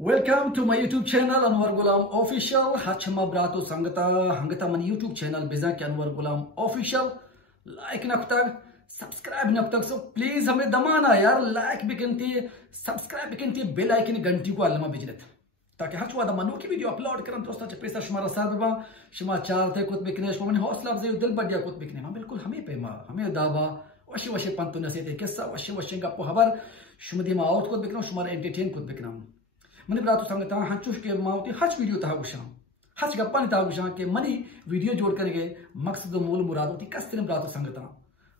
Welcome to my YouTube channel Anwar Ghulam Official. Hachma brato hangata man YouTube channel bezak Anwar Ghulam Official. Like naktak, subscribe naktak. So please हमें दमाना यार like बिकनती, subscribe बिकनती, bell icon घंटी को अलमा बिजनेत. ताकि हर चुवा दमानो की video upload करन दोस्तों चे पैसा शुमारा साथ बा शुमा चार थे कुछ बिकने शुमा ने हौसला अफजाई दिल बढ़िया कुछ बिकने मां बिल्कुल हमें पे मां हमें दावा वशी वशी पंतु नसे थे किस्सा वशी वशी का खबर शुमदी मां और कुछ बिकना शुमारा एंटरटेन कुछ बिकना मनी ब्रातो संगता हंचुश के माउती हच वीडियो ता गुशा हच गप्पा ता गुशा के मनी वीडियो जोड़ करके मकसद मूल मुराद होती कस्तिन ब्रातो संगता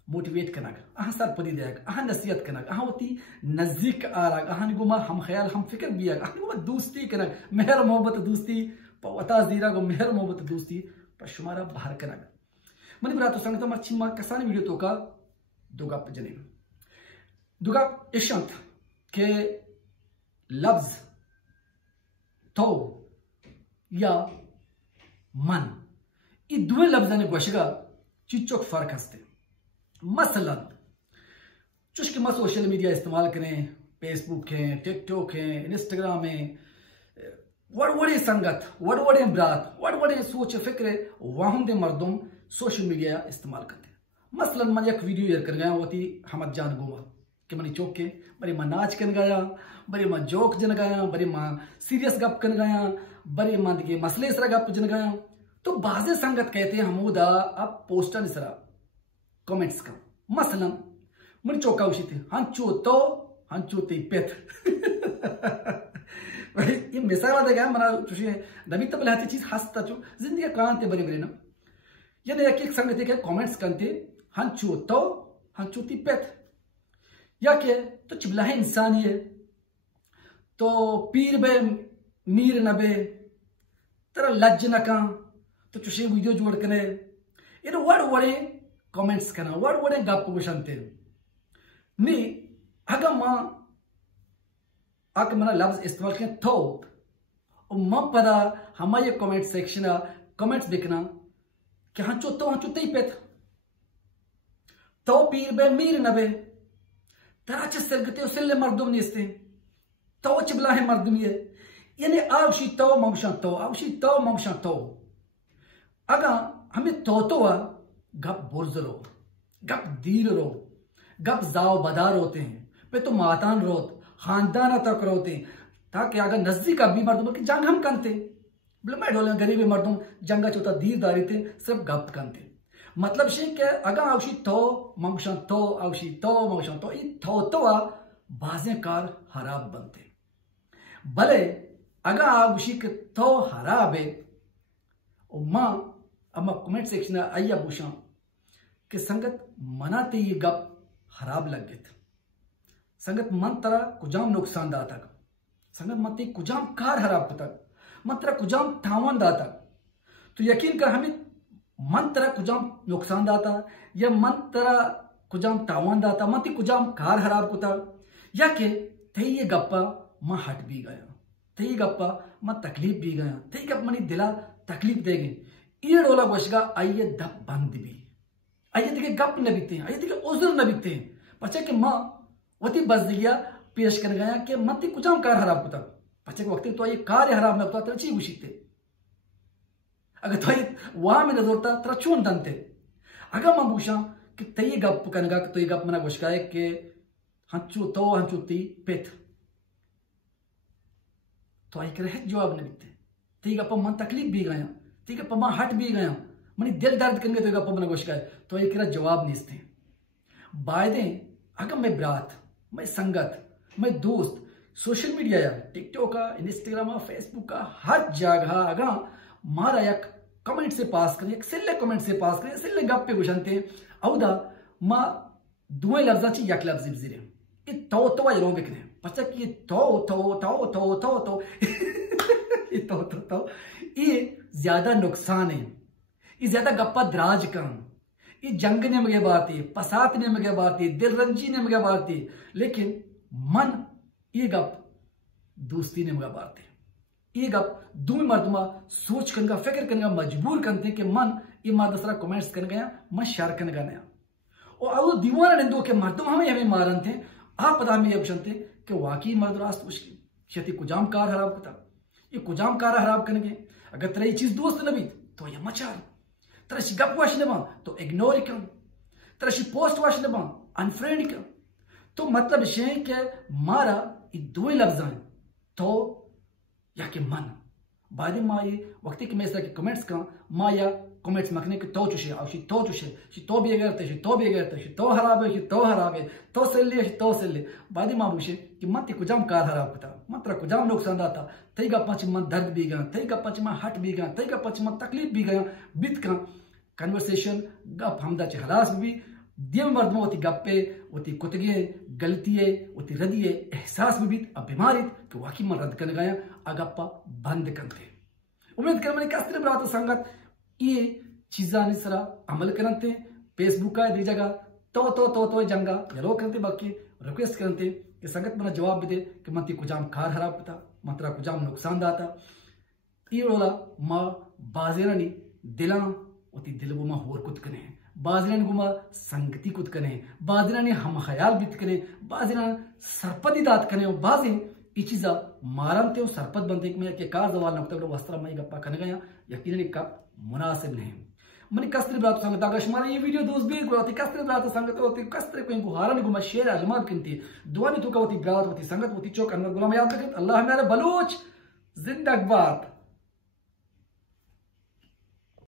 मोटिवेट करना अहाँ सर पदी देग अहाँ नसीहत करना अहाँ होती नजदीक आ रहा अहाँ गुमा हम ख्याल हम फिक्र भी अहाँ गुमा दोस्ती करना मेहर मोहब्बत दोस्ती पवता जीरा गो मेहर मोहब्बत दोस्ती पर शुमारा बाहर करना मनी ब्रातो संगता मर छिमा कसानी वीडियो तो का दुगा जने दुगा इशांत के लफ्ज तो या मन ये दुए लफ्जाने गोशगा चिचोक फर्क हस्ते मसलन चुस्क मत सोशल मीडिया इस्तेमाल करें फेसबुक है टिकटॉक है इंस्टाग्राम है वड़वड़े संगत वड़वड़े ब्रात वड़वड़े सोच फिक्र वाहन दे मर्दुम सोशल मीडिया इस्तेमाल करते मसलन मैं एक वीडियो यार कर गया होती हमद जान गोमा कि मनी चौक के बड़े मां नाच कन गया बड़े मां जोक जन गया बड़े मां सीरियस गप कन गया बड़े मां के मसले सरा गप जन गया तो बाजे संगत कहते हैं हमूदा अब पोस्टर सरा कमेंट्स का मसलन मन चौका उसी थे हंचो ते पेथ ये मिसाल दे गया मना चुशी दबी तब लहती चीज हंसता चु जिंदगी कांते बरे बरे ना ये एक एक संगत के कमेंट्स करते हंचो ती पेथ या के तो चिबला है इंसान ये तो पीर बे मीर नबे तेरा लज्ज नका तो चुशी वीडियो जोड़ कने ये वड़े कमेंट्स करना वड़े गप गुशनते नी अगर मां मना लफ्ज इस्तेमाल करें तो मां पता हमारे कमेंट सेक्शन कमेंट्स देखना कि हंचो ही पेथ तो पीर बे मीर नबे तराच सरगते सिल्ले मर्दुम निस्ते तो चिबला है मर्दुम ये यानी आवशी तो ममशा तो अगर हमें तो गप बुर्जरो गप दीर रो गप जाओ बदार होते हैं पे तो मातान रोत खानदान तक रोते ताकि अगर नजदीक अभी मर्दुम की जंग हम कंते बोले मैं डोले गरीब मर्दुम जंगा चोता दीर दारी थे सिर्फ गप कंते मतलब से कि अगर आवशी तो ममशा तो आवशी तो ममशा तो ये तो बाजे कार हराब बनते भले अगर आवशी के तो हराब है और मां अम्मा कमेंट सेक्शन आइया बुशा कि संगत मनाते ये गप खराब लग गए संगत मन तरह कुजाम नुकसान दाता संगत मत कुजाम कार हराब तक मन तरह कुजाम तावन दाता तो यकीन कर हमें मन तरह कुजाम नुकसान दाता या मन तरह कुजाम तावन दाता मत कुजाम कार हराब कुता या के थे ये गप्पा मां हट भी गया थे ये गप्पा मां तकलीफ भी गया थे गप मनी दिला तकलीफ देगी ये डोला बचगा आइए दब बंद भी आइए देखे गप न बीते आइए देखे उजुर न बीते पचे कि मां वती बजदिया पेश कर गया कि मत कुजाम कार हराब कुता पचे के वक्त तो ये कार हराब न कुता तो ची गुशीते अगर तो ये वहां में नजरता तरा चून दंते अगर मां पूछा कि तई गप कनगा तो ये गप मना गुशकाए कि हंचो ती पेथ तो आई करे जवाब न बीते तई गप मन तकलीफ भी गया ठीक है पमा हट भी गया मनी दिल दर्द करने तो गप्पा मना गोश्का है तो एक जवाब नहीं थे बायदे अगर मैं ब्रात मैं संगत मैं दोस्त सोशल मीडिया या टिकटॉक का इंस्टाग्राम फेसबुक का हर जगह अगर मारा एक कमेंट से पास करें एक सिल्ले कमेंट से पास करें सिल्ले गप पे गुशनते औदा मां दुए लफ्जा ची एक लफ्ज बिजरे ये तो रो बिकने पता कि ये तो ये ज्यादा नुकसान है ये ज्यादा गप्पा दराज कर ये जंग ने मगे बात है पसात ने मगे बात है दिल रंजी ने मगे बात है लेकिन मन ये गप दोस्ती ने मगे बात है ये गप दो मर्दमा सोच करने फिक्र करने मजबूर करते कि मन ये मर्द सरा कमेंट्स कर गया मैं शेयर कर गया और अब दीवाना निंदो के मर्दम हमें मारन थे आप पता हमें ये थे कि वाकई मर्द रास्त मुश्किल शती कुजाम कार हराब कता ये कुजाम कार हराब करने अगर तेरा ये चीज दोस्त नबी तो ये मचार तेरा गप वाश नबा तो इग्नोर कर तेरा पोस्ट वाश नबा अनफ्रेंड कर तो मतलब शे के मारा ये दो लफ्ज हैं तो या के मन बाद मा ये वक्त के मेसा के कमेंट्स का मा या कमेंट्स मखने के तो चुशे और तो चुशे तो भी अगर तो भी अगर तो हराबे तो हराबे तो सेल्ले बाद मा बुशे कि मत कुजाम कार हराब कता मत कुजाम नुकसान दाता तई का पच मन दर्द भी गया तई का पच मन हट भी गया तई का पच मन तकलीफ भी गया बित का कन्वर्सेशन गप हमदा च हलास भी दियम वर्दमो होती गप्पे होती कुतगे गलतिये होती रदिये एहसास में भी अब बीमारी कि वाकई मन रद्द करने गया अगप्पा बंद करते उम्मीद कर मैंने कसरे बरात संगत ये चीज़ा निसरा अमल करते फेसबुक का दी जगह तो जंगा यलो करते बाकी रिक्वेस्ट करते कि संगत मना जवाब भी दे कि मत कुजाम कार हराब पता मतरा कुजाम नुकसान दाता ये रोला माँ बाजेरानी दिला होती दिल वो माँ होर कुछ कने बाजरान गुमा संगति कुछ कने बाजरानी हम ख्याल बित कने बाजरान सरपदी दात कने और बाजे ये चीज़ा मारनते हो सरपद बनते में के कार जवाल नकता वस्त्र मई गप्पा करने गया यकीनन का मुनासिब नहीं मनी कस्त्री ब्रात संगत आकाश हमारा ये वीडियो दोस्त भी होती कस्त्री ब्रात संगत होती कस्त्री को गुहारन गुमा शेर अजमात किनती दुआनी तो का होती ब्रात होती संगत होती चौक अनवर गुलाम याद रखें अल्लाह मेरे बलूच जिंदाबाद।